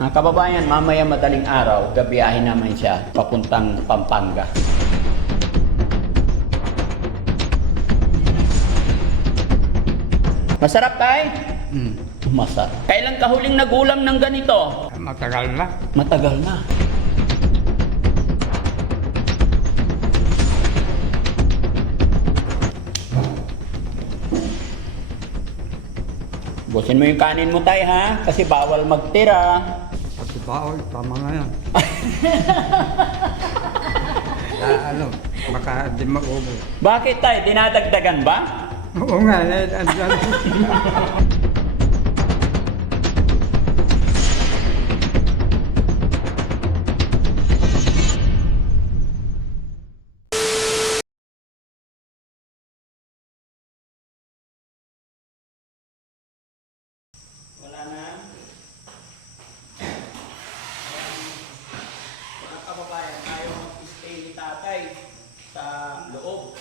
Mga kababayan, mamaya madaling araw, gabiyahin naman siya papuntang Pampanga. Masarap tay? Masarap. Kailan ka huling nagulam ng ganito? Matagal na. Matagal na. Busin mo yung kanin mo tay ha, kasi bawal magtira. Pati baon, tama na yan. Baka di mag-ubo. Bakit tay? Dinadagdagan ba? Oo nga, andyan. Wala na. Mga kababayan, ayaw mag-stay ni tatay sa loob.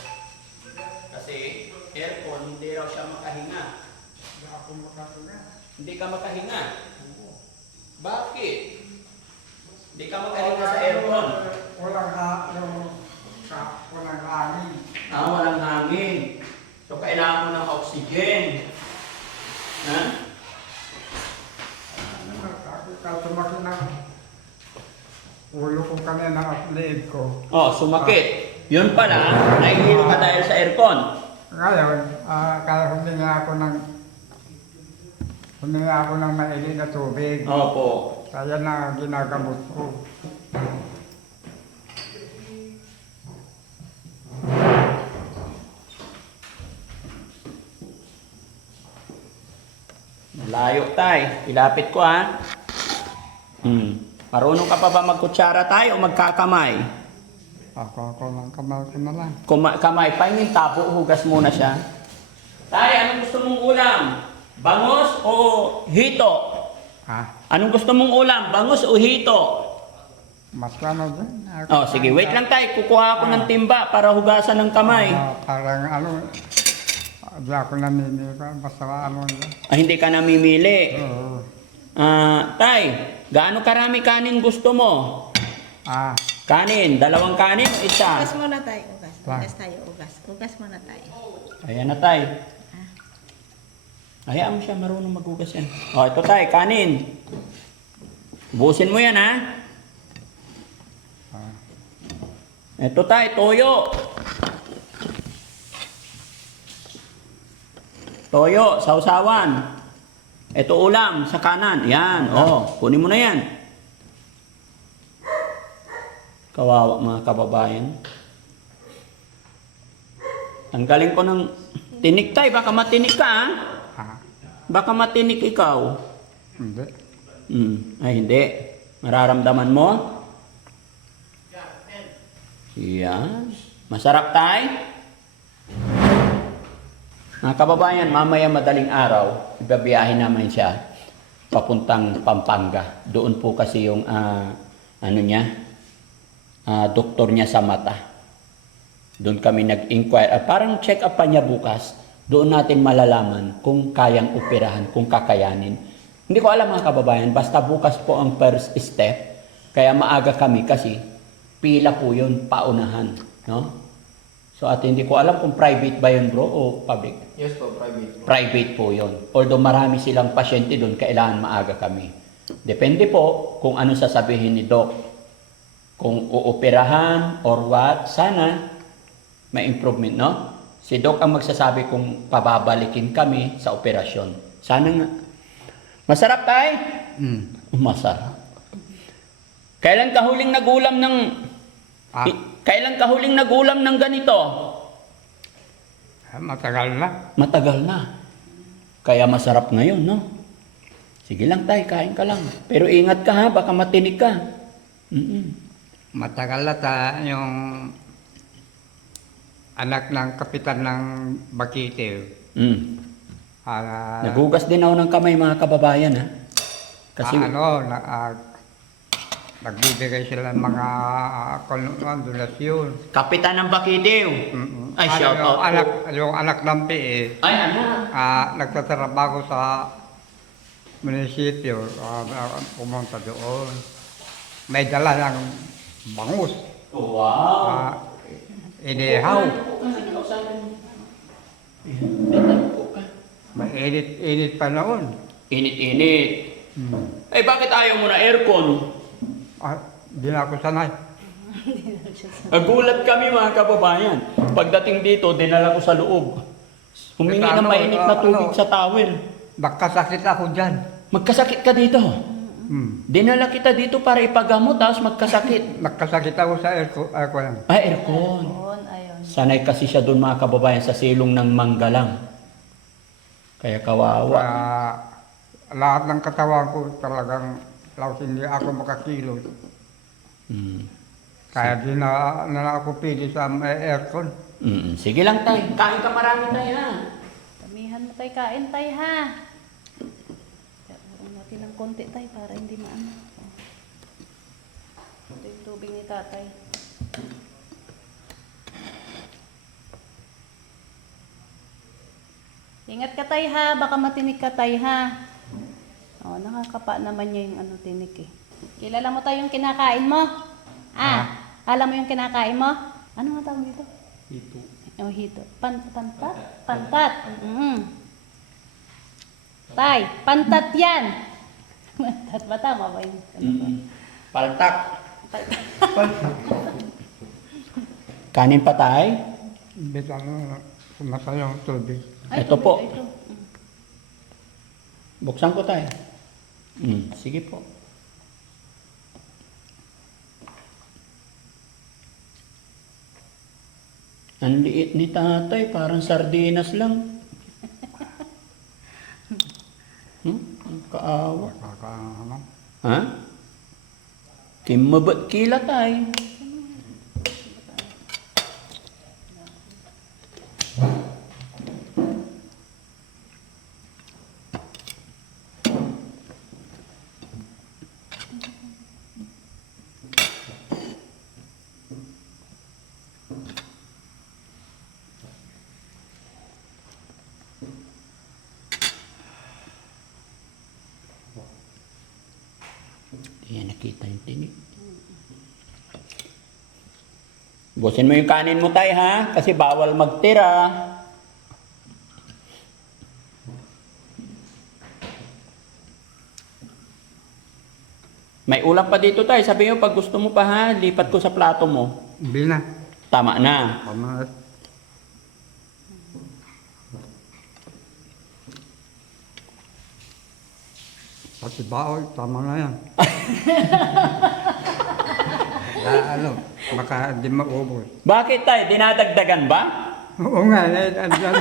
Kasi aircon, hindi raw siya makahinga. Hindi ako makasunga. Hindi ka makahinga? Bakit? Hindi ka makahinga sa aircon? Walang hangin. Walang hangin. So kailangan mo ng oxygen. Ha? Sumakit na ulo ko kanina at leeg ko. Oh, sumakit. Yun pala, nahihilo ka dahil sa aircon. Ngayon, kaya huminga ako ng mainit na tubig. Opo. Kaya na ginagamot ko. Layo tay. Ilapit ko ha. Marunong ka pa ba magkutsara tayo o magkakamay? Ako lang kamay ko na lang. Kamay, pahingin tabo, hugas muna siya. Tay, anong gusto mong ulam? Bangus o hito? Anong gusto mong ulam? Bangus o hito? Mas ano din. Oh, sige, wait lang tay. Kukuha ako ng timba para hugasan ng kamay. Parang di ako namimili pa. Basta yun. Hindi ka namimili. Oo. Tay, gaano karami kanin gusto mo? Kanin, 2 kanin o isa? Ugas muna tayo, ugas. Ugas tayo, ugas. Ugas muna tayo. Ayan na tay. Hayaan mo siya, marunong magugas yan. O, ito tay, kanin. Busin mo yan ha. Ito tay, toyo. Toyo, sausawan. Ito ulam sa kanan. Yan, kunin mo na yan. Kawawa mga kababayan. Tanggalin ko ng tinik tay, baka matinik ka ha. Baka matinik ikaw. Hindi. Ay hindi. Mararamdaman mo? Yan. Masarap tay? Mga kababayan, mamaya madaling araw, ibiyahin naman siya papuntang Pampanga. Doon po kasi yung doktor niya sa mata. Doon kami nag-inquire. Parang check-up pa niya bukas. Doon natin malalaman kung kayang operahan, kung kakayanin. Hindi ko alam mga kababayan, basta bukas po ang first step. Kaya maaga kami kasi pila po yun, paunahan. No? So at hindi ko alam kung private ba yun bro o public? Yes po, private po. Private po yun. Although marami silang pasyente doon, kailangan maaga kami. Depende po kung ano sasabihin ni Doc. Kung uoperahan or what, sana may improvement, no? Si Doc ang magsasabi kung pababalikin kami sa operasyon. Sana nga. Masarap tay? Masarap. Kailan ka huling nagulam ng... Kailan ka huling nagulam ng ganito? Matagal na. Matagal na. Kaya masarap ngayon, no? Sige lang tay, kain ka lang. Pero ingat ka ha, baka matinig ka. Matagal na yung anak ng kapitan ng Bakitiw. Nagugas din ako ng kamay mga kababayan ha. Kasi nagbibigay sila ng mga donasyon. Kapitan ng Bakitiw. Ay, shout out po. Yung anak ng PE. Ay, anak. Nagtatrabaho sa munisipyo, pumunta doon. May dala ng bangus. Wow! Inihaw. May init pa noon. Init-init. Eh, bakit ayaw mo na aircon? Di na ako sanay. Nagulat kami mga kababayan. Pagdating dito, dinala ko sa loob. Humingi ng mainit na tubig sa towel. Nagkasakit ako dyan. Magkasakit ka dito. Hmm. Dinala kita dito para ipagamot, tapos magkasakit. Nagkasakit ako sa aircon. Ay, aircon. Ayun. Sanay kasi siya doon mga kababayan sa silong ng manggalang. Kaya kawawa. Lahat ng katawan ko talagang laos hindi ako makakilos. Kaya di na ako pili sa may aircon. Sige lang tay. Kain ka marami tay ha. Damihan mo tayo kain tayo ha. Kaya natin ng konti tayo para hindi maano. Ito yung tubig ni tatay. Ingat ka tayo ha, baka matinik ka tayo ha. Oh, nakakapa naman niya yung ano tinik eh. Kilala mo tayo yung kinakain mo? Alam mo yung kinakain mo? Ano nga tawag dito? Hito. Oh, hito. Pantat? Pantat. Tay, pantat yan. Pantat ba? Tama ba yun? Ano ba? Paltak. Kanin pa tay? Bit sumasayaw ang tubig. Ay, Ito po. ito. Buksan ko tay. Sige po. Ang liit ni tatay, parang sardinas lang. Ang kaawa. Nakakaano. Ha? Kimabat kila tay. Ayan, nakita yung tinig. Busin mo yung kanin mo tay ha, kasi bawal magtira. May ulam pa dito tay, sabi mo pag gusto mo pa ha, lipat ko sa plato mo. Hindi na. Tama na. Pamaat. Pati baoy, tama na yan. Baka di maubos. Bakit tay, dinadagdagan ba? Oo nga, andyan.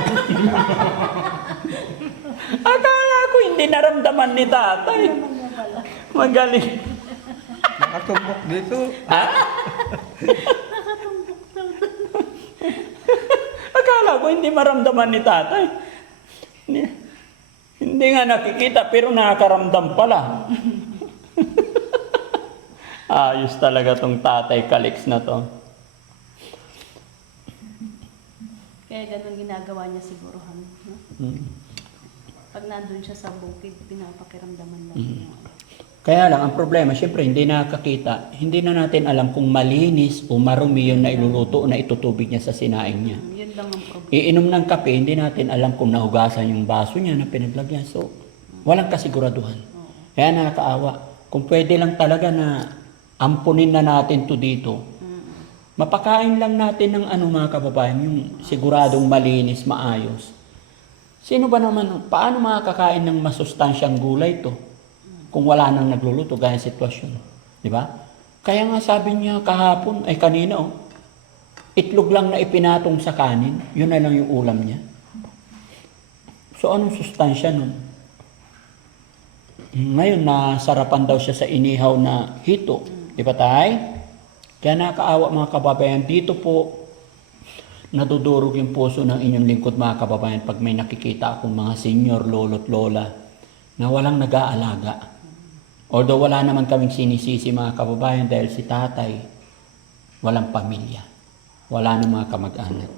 Akala ko hindi naramdaman ni tatay. Magaling. Nakatumbok dito. Ha? Akala ko hindi maramdaman ni tatay. Hindi nga nakikita pero nakakaramdam pala. Ayos talaga tong tatay Calix na to. Kaya ganun ginagawa niya siguro. No? Pag nandun siya sa bukid, pinapakiramdaman lang niya. Kaya lang, ang problema, syempre hindi nakakita. Hindi na natin alam kung malinis o marumi yung nailuluto o na itutubig niya sa sinaing niya. Yun lang ang problema. Iinom ng kape, hindi natin alam kung nahugasan yung baso niya na pinaglagyan. So, walang kasiguraduhan. Kaya nakakaawa. Kung pwede lang talaga na ampunin na natin to dito, mapakain lang natin ng ano mga kababayan, yung siguradong malinis, maayos. Sino ba naman, paano makakain ng masustansyang gulay to? Kung wala nang nagluluto, gaya sitwasyon. Di ba? Kaya nga sabi niya kahapon, ay kanina itlog lang na ipinatong sa kanin, yun na lang yung ulam niya. So anong sustansya nun? Ngayon, nasarapan daw siya sa inihaw na hito. Di ba tay? Kaya nakakaawa mga kababayan, dito po nadudurog yung puso ng inyong lingkod mga kababayan pag may nakikita akong mga senior, lolo't lola na walang nag-aalaga. Although wala naman kaming sinisisi mga kababayan dahil si tatay walang pamilya. Wala nang mga kamag-anak.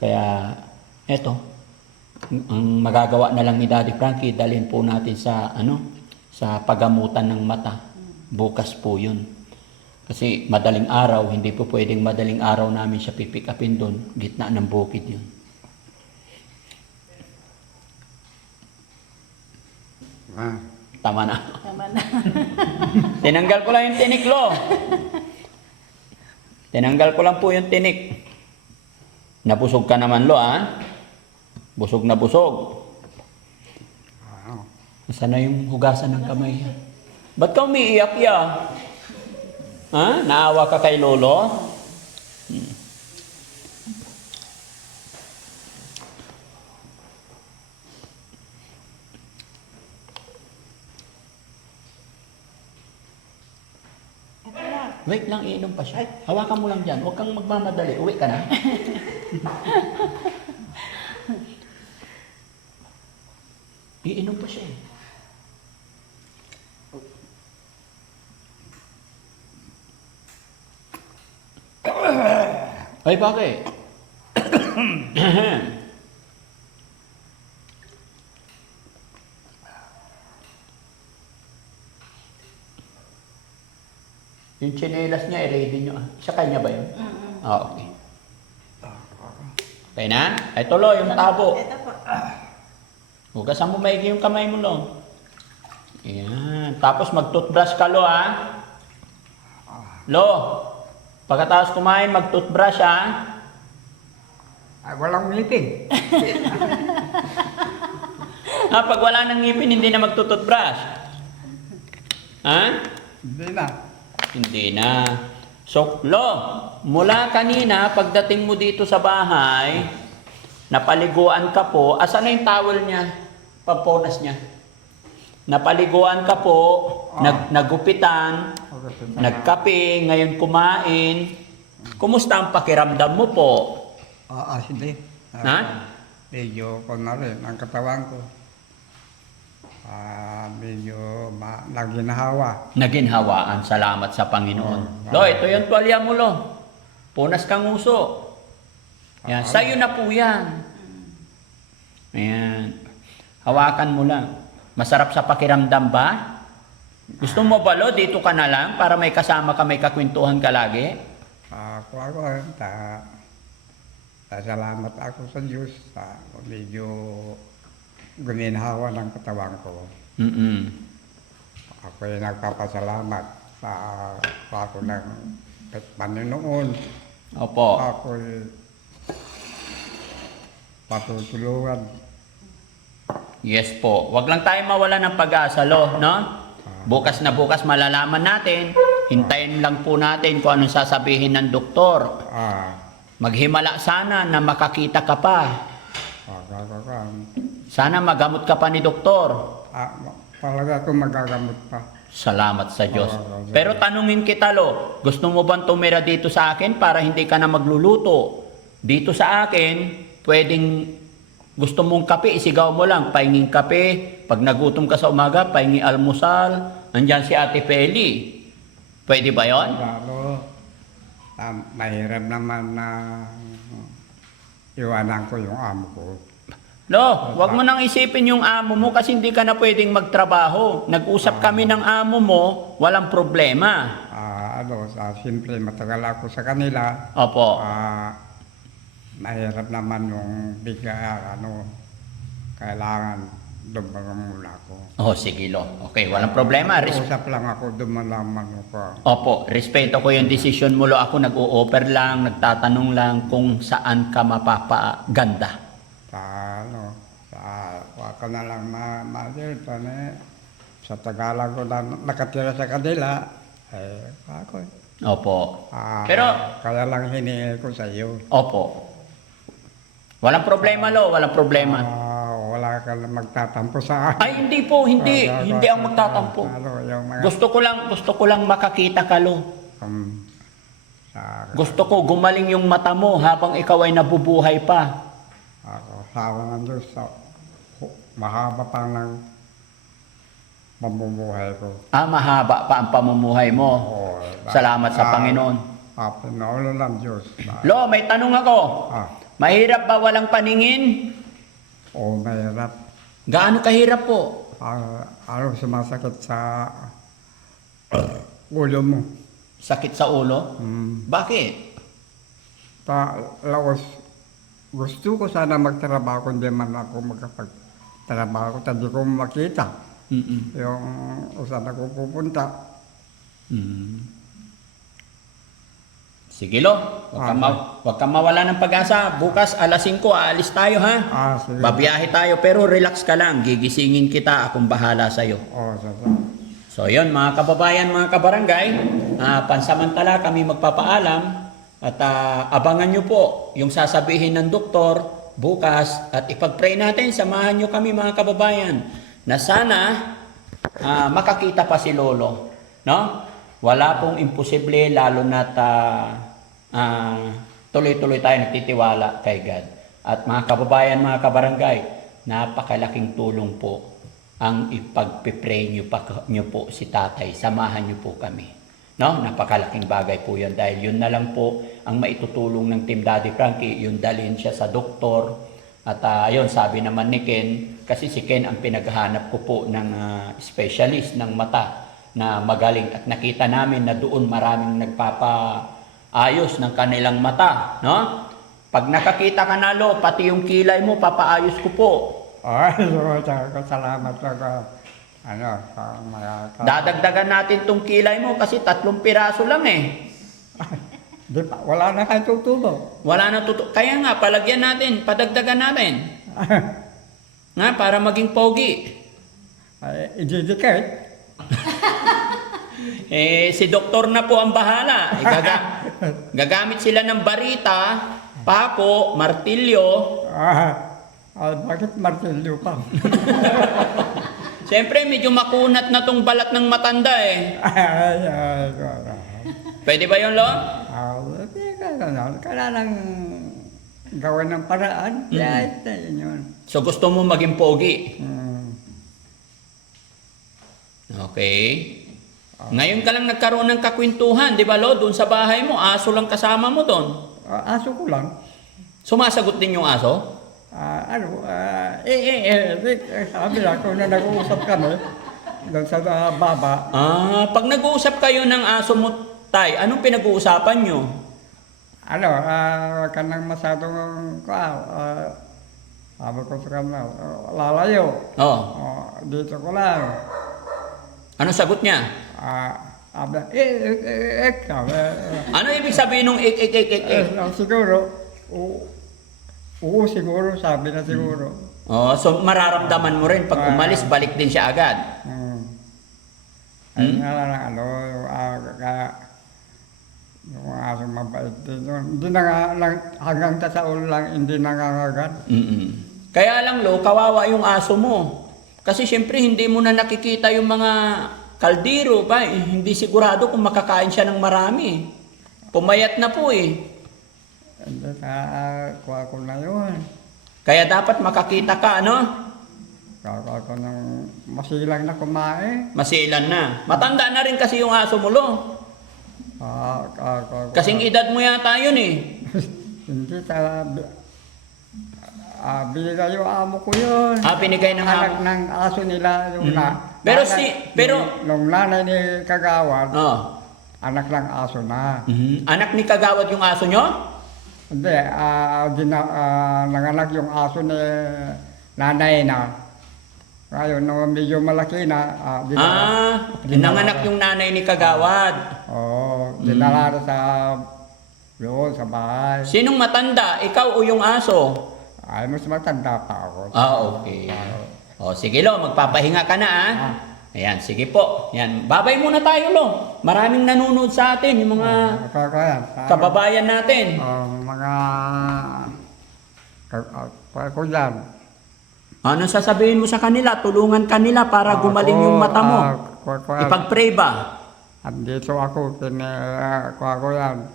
Kaya eto, ang magagawa na lang ni Daddy Frankie, dalhin po natin sa sa pagamutan ng mata. Bukas po 'yun. Kasi madaling araw, hindi po pwedeng madaling araw namin siya pipick upin doon, gitna ng bukid 'yun. Ah, Tama na. Tama na. Tinanggal ko lang yung tinik, Lo. Tinanggal ko lang po yung tinik. Nabusog ka naman, Lo, ha? Busog na busog. ano. Nasaan na yung hugasan ng kamay? Ba't ka umiiyak, ya? Ha? Naawa ka kay Lolo? Ito lang. Wait lang, iinom pa siya. Hawakan mo lang dyan. Huwag kang magmamadali. Uwi ka na. Iinom pa siya. Ay, bakit? Yung tsinelas niya, i-ready nyo. Sa kanya ba yun? Ah, okay. Okay na? Ay, tuloy, yung tabo. Ito po. Hugasan mo maigi yung kamay mo, Lo. Ayan. Tapos mag-toothbrush ka, Lo, ha? Lo, pagkatapos kumain, mag-toothbrush, ha? Ay, walang ngipin. Pag wala ng ngipin, hindi na mag-toothbrush. Ha? Hindi na. Hindi na. So, Lo, mula kanina, pagdating mo dito sa bahay, napaliguan ka po. Asan na yung towel niya? Pamponas niya. Napaliguan ka po, nagupitan, nagkape, ngayon kumain. Kumusta ang pakiramdam mo po? Hindi. Ha? Medyo ko na rin ang katawan ko. Medyo naginhawa. Naginhawaan, salamat sa Panginoon. Lo, ito yung tuwalya mo, Lo. Punas kang uso. Yan, sa'yo na po yan. Ayan. Hawakan mo lang. Masarap sa pakiramdam ba? Gusto mo ba, Lo, dito ka na lang para may kasama ka, may kakwentuhan ka lagi? Salamat ako sa Diyos. Medyo guminhawa ng katawan ko. Ako'y nagpapasalamat sa ako ng Panginoon. Opo. Ako'y patutulungan. Yes po. Wag lang tayo mawala ng pag-asa, Lo, no? Bukas na bukas malalaman natin. Hintayin lang po natin kung anong sasabihin ng doktor. Maghimala sana na makakita ka pa. Sana magamot ka pa ni doktor. Talaga ako magagamot pa. Salamat sa Diyos. Pero tanungin kita, Lo, gusto mo bang tumira dito sa akin para hindi ka na magluluto? Dito sa akin, pwedeng gusto mong kape, isigaw mo lang, pahinging kape. Pag nagutom ka sa umaga, pahingi almusal. Nandyan si Ate Feli. Pwede ba yon? Lalo, mahirap naman na iwanan ko yung amo ko. Lo, wag mo nang isipin yung amo mo kasi hindi ka na pwedeng magtrabaho. Nag-usap kami ng amo mo, walang problema. Siyempre matagal ako sa kanila. Opo. Mahirap naman yung kailangan dumalang muna ako. Oh, sige, Lo. Okay, walang problema. Usap lang ako, dumalaman ako. Opo, respeto ko yung desisyon mo, Lo. Ako nag-o-offer lang, nagtatanong lang kung saan ka mapapaganda. Ako na lang sa Tagalog ko na nakatira sa kanila, ako. Opo. Pero, kaya lang hinihingi ko sa iyo. opo. Walang problema, Lo. Walang problema. Wala ka lang magtatampo sa akin. Ay, hindi po. Hindi. Hindi ang magtatampo. Gusto ko lang makakita ka, Lo. Gusto ko gumaling yung mata mo habang ikaw ay nabubuhay pa. Sawa ng Diyos, mahaba pa ng pamumuhay ko. Mahaba pa ang pamumuhay mo. Salamat sa Panginoon. Pinaulo ng Diyos. Lo, may tanong ako. Mahirap ba walang paningin? O mahirap. Gaano kahirap po? Sumasakit sa ulo mo. Sakit sa ulo? Bakit? Laos, gusto ko sana magtrabaho, hindi man ako magkapagtrabaho, hindi ko makita yung saan ako pupunta. Sige lo, wag kang mawala ng pag-asa. Bukas alas 5 aalis tayo ha. Sige. Babiyahe tayo pero relax ka lang. Gigisingin kita, akong bahala sa'yo. So yun mga kababayan, mga kabarangay, pansamantala kami magpapaalam at abangan nyo po yung sasabihin ng doktor bukas at ipag-pray natin, samahan nyo kami mga kababayan na sana makakita pa si Lolo. No? Wala pong imposible lalo na't tuloy-tuloy tayo nagtitiwala kay God. At mga kababayan, mga kabarangay, napakalaking tulong po ang ipag-pray nyo po si tatay. Samahan nyo po kami. No? Napakalaking bagay po yun dahil yun na lang po ang maitutulong ng Team Daddy Frankie. Yun dalhin siya sa doktor. At ayun, sabi naman ni Ken, kasi si Ken ang pinaghahanap ko po ng specialist ng mata na magaling. At nakita namin na doon maraming nagpapaayos ng kanilang mata. No? Pag nakakita ka na lo, pati yung kilay mo, papaayos ko po. Salamat ako. Dadagdagan natin tong kilay mo kasi 3 piraso lang eh. Di pa, wala na kayo tutubo. Wala na Kaya nga, palagyan natin, padagdagan natin. Nga, para maging pogi. Ididikit. Si doktor na po ang bahala. Gagamit sila ng barita, pako, martilyo. Bakit martilyo pa? Siyempre, medyo makunat na tong balat ng matanda eh. Pwede ba yun, Lo? Kailangan gawin ng paraan. Yun. So, gusto mo maging pogi? Okay. Ngayon ka lang nagkaroon ng kakwentuhan, di ba, Lo? Doon sa bahay mo, aso lang kasama mo doon. Aso ko lang. Sumasagot din yung aso? Sabi lang kung na nag-uusap kami doon sa baba. Pag nag-uusap kayo ng aso mo, Tay, anong pinag-uusapan nyo? Wag ka nang masyadong sabi ko sa kanya, lalayo. Dito ko lang. Anong sagot niya? Sabi, Ano ibig sabihin ng ik? siguro, siguro, sabi na siguro. So mararamdaman mo rin, pag umalis, balik din siya agad. Ayun nga lang, yung aso mabait din yun. Hindi na nga, hanggang tasaul lang, hindi nangangagat. Kaya lang, Lo, kawawa yung aso mo. Kasi siyempre, hindi mo na nakikita yung mga kaldero pa. Hindi sigurado kung makakain siya ng marami. Pumayat na po eh. Hindi kuha ko na yun. Kaya dapat makakita ka, ano? Kuha ko ng masilang na kumain. Masilan na. Matanda na rin kasi yung aso mo, Lo. Kasing edad mo yata yun eh. Hindi binigay yung amo ko yun. Binigay ng anak ng aso nila yung nung nanay ni Kagawad, anak ng aso na. Anak ni Kagawad yung aso nyo? Hindi, nanganak yung aso ni nanay na. Ngayon, nung medyo malaki na, nanganak yung nanay ni Kagawad. Dinala sa doon sa bahay. Sinong matanda? Ikaw o yung aso? Ay, mas matanda pa ako. Okay. Sige, Lo, magpapahinga ka na, Ayan, sige po. Yan, babay muna tayo, Lo. Maraming nanonood sa atin, yung mga kababayan natin. Mga ko dyan. Ano sasabihin mo sa kanila? Tulungan kanila para gumaling yung mata mo. Ipag-pray ba? Andito ako, ko yan,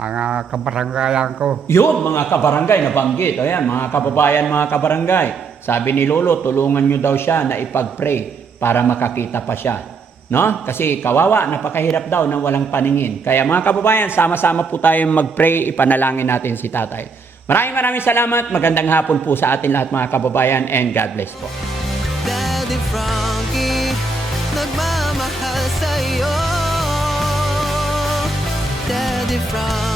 mga kabaranggayan ko. Yun, mga kabarangay, nabanggit. Ayan, mga kababayan, mga kabarangay. Sabi ni Lolo, tulungan nyo daw siya na ipag-pray para makakita pa siya. No? Kasi kawawa, napakahirap daw na walang paningin. Kaya mga kababayan, sama-sama po tayong mag-pray, ipanalangin natin si tatay. Maraming salamat. Magandang hapon po sa atin lahat mga kababayan and God bless po. Daddy Frankie, nagmamahal sa'yo. Daddy Frankie.